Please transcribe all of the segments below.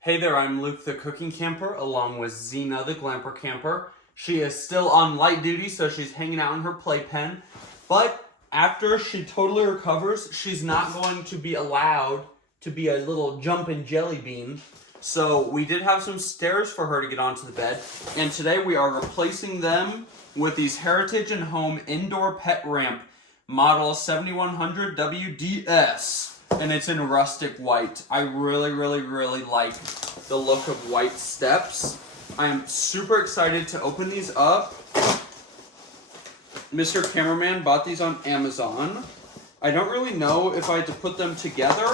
Hey there, I'm Luke the Cooking Camper, along with Xena the Glamper Camper. She is still on light duty, so she's hanging out in her playpen. But after she totally recovers, she's not going to be allowed to be a little jumping jelly bean. So we did have some stairs for her to get onto the bed, and today we are replacing them with these Heritage and Home Indoor Pet Ramp Model 7100 WDS. And it's in rustic white. I really like the look of white steps. I am super excited to open these up. Mr. Cameraman bought these on Amazon. I don't really know if I had to put them together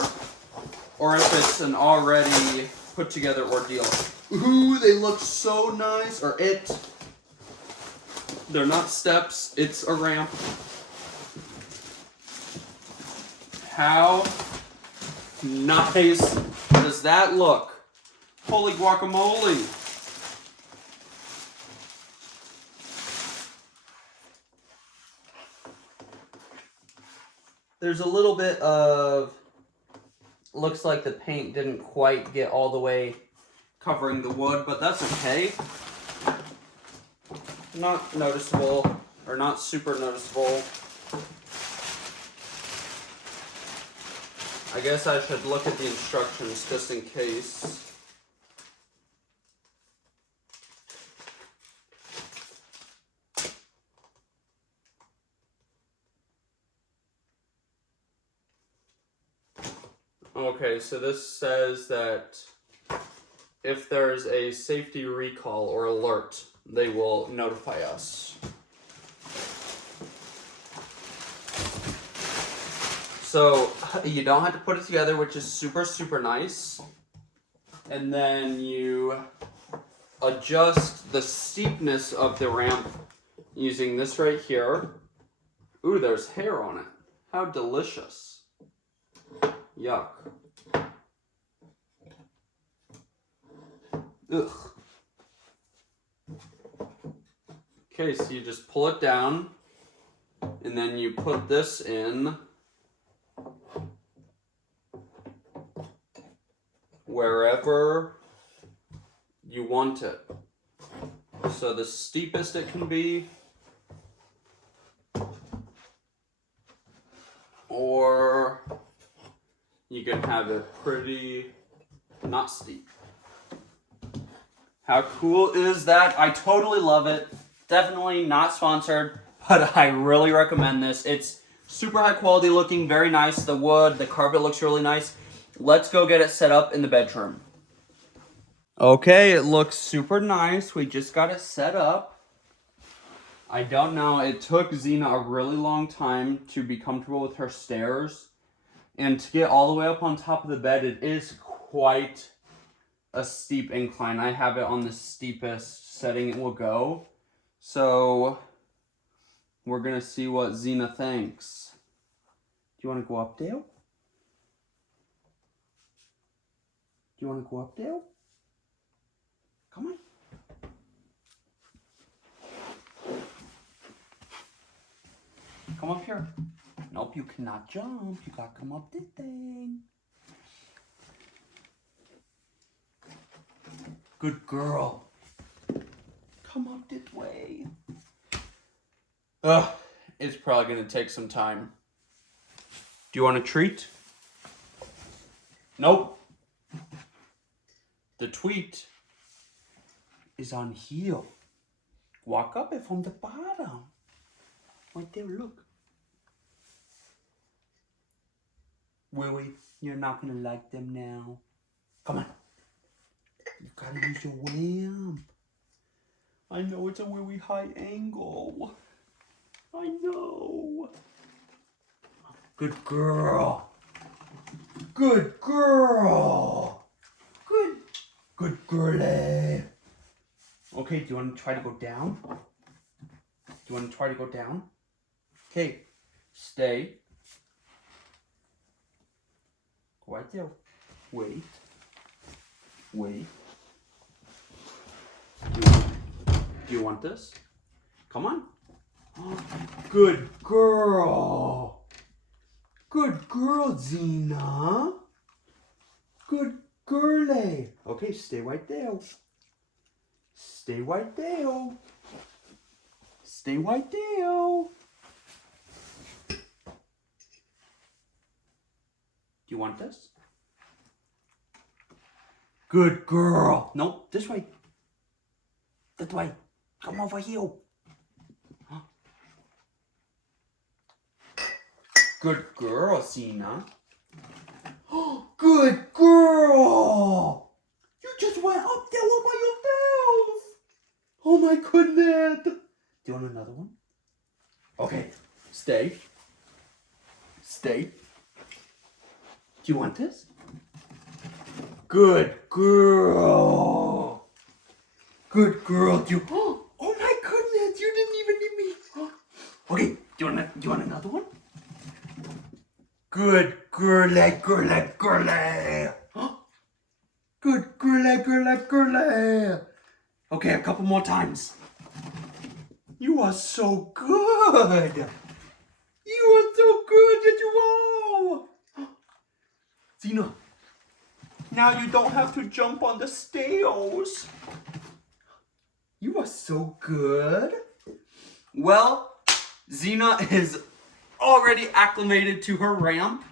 or if it's an already put together ordeal. Ooh, they look so nice. Or it. They're not steps, it's a ramp. How nice does that look? Holy guacamole. There's a little bit of, looks like the paint didn't quite get all the way covering the wood, but that's okay. Not noticeable, or not super noticeable. I guess I should look at the instructions just in case. Okay, so this says that if there's a safety recall or alert, they will notify us. So you don't have to put it together, which is super nice. And then you adjust the steepness of the ramp using this right here. Ooh, there's hair on it. How delicious. Yuck. Ugh. Okay, so you just pull it down, and then you put this in wherever you want it. So the steepest it can be, or you can have it pretty not steep. How cool is that? I totally love it. Definitely not sponsored, but I really recommend this. It's super high quality looking, very nice. The wood, the carpet looks really nice. Let's go get it set up in the bedroom. Okay, it looks super nice. We just got it set up. I don't know, it took Xena a really long time to be comfortable with her stairs. And to get all the way up on top of the bed, it is quite a steep incline. I have it on the steepest setting it will go. So we're gonna see what Xena thinks. Do you want to go up, Dale? Do you want to go up, Dale? Come on. Come up here. Nope, you cannot jump. You gotta come up this thing. Good girl. Come up this way. Ugh, it's probably gonna take some time. Do you want a treat? Nope. The tweet is on here. Walk up it from the bottom. Right there, look. Willie, you're not gonna like them now. Come on. You gotta use your wham. I know it's a really high angle. I know. Good girl. Good girl. Good girlie. Okay, do you want to try to go down? Do you want to try to go down? Okay, stay. Go right there. Wait. Do you want this? Come on. Good girl. Good girl, Xena. Good girly. Okay, stay right there. Stay right there. Stay right there. Do you want this? Good girl. No, this way. That way. Come over here. Huh? Good girl, Zena. Good girl. You just went up there all by yourself. Oh my goodness. Do you want another one? Okay. Stay. Stay. Do you want this? Good girl. Good girl. You. Oh my goodness! You didn't even need me. Okay. Do you want another one? Good girly, girly, girly. Good girly, girly, girly. Okay, a couple more times. You are so good. You are so good. Yes, you are. Zena. Now you don't have to jump on the stairs. You are so good. Well, Zena is already acclimated to her ramp.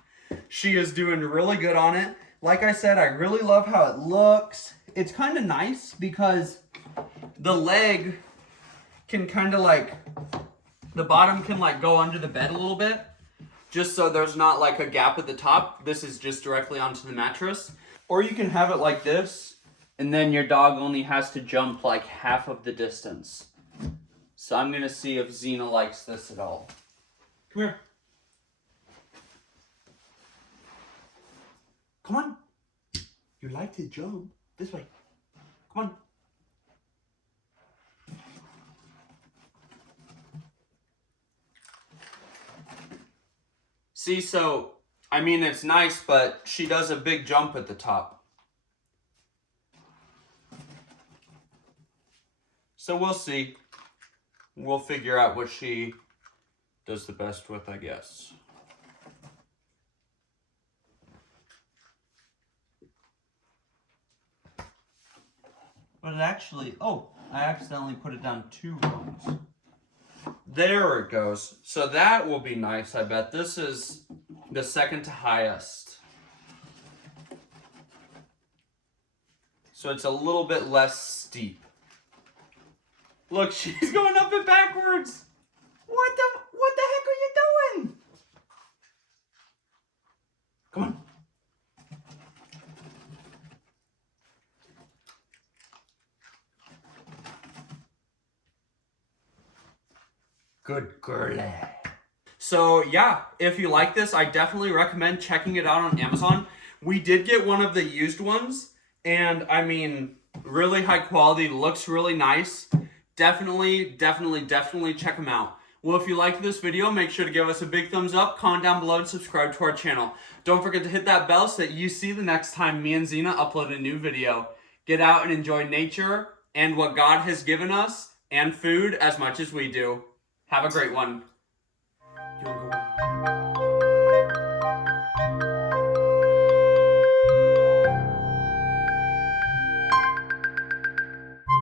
She is doing really good on it. Like I said, I really love how it looks. It's kind of nice because the leg can kind of like, the bottom can like go under the bed a little bit, just so there's not like a gap at the top. This is just directly onto the mattress. Or you can have it like this, and then your dog only has to jump like half of the distance. So I'm gonna see if Zena likes this at all. Come here. Come on. You like to jump. This way. Come on. See, so, I mean, it's nice, but she does a big jump at the top. So we'll see. We'll figure out what she does the best with, I guess. But it actually, oh, I accidentally put it down 2 rungs. There it goes. So that will be nice, I bet. This is the second to highest. So it's a little bit less steep. Look, she's going up and backwards. What the heck are you doing? Come on. Good girl. So yeah, if you like this, I definitely recommend checking it out on Amazon. We did get one of the used ones, and I mean, really high quality, looks really nice. Definitely check them out. Well, if you liked this video, make sure to give us a big thumbs up, comment down below, and subscribe to our channel. Don't forget to hit that bell so that you see the next time me and Zena upload a new video. Get out and enjoy nature and what God has given us, and food as much as we do. Have a great one. You wanna go